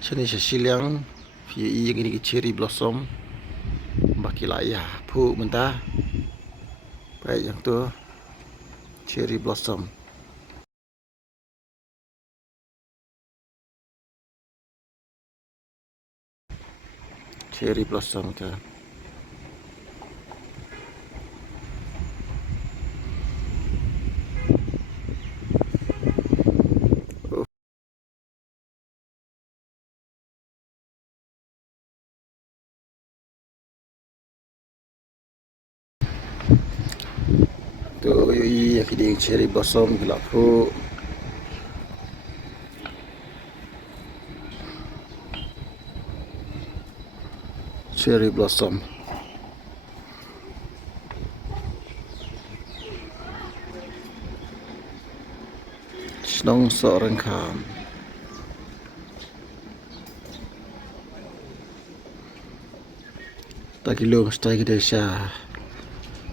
Sini siliang VE yang ini cherry blossom baki layah pu mentah. Baik yang tu cherry blossom. Cherry blossom tu. Tu yang kini cherry blossom gelap pu. Cherry blossom. Senang seorang kam. Tak kilo mesti kita sya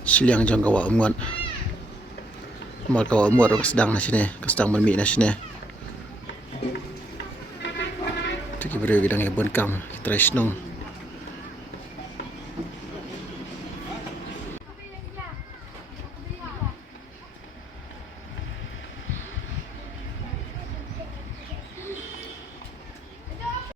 siliang jang kawa muat. Mal kawa muat sedang na sini, sedang bermi na sini. Tu kita beri bidang yang bon kam, kita senang.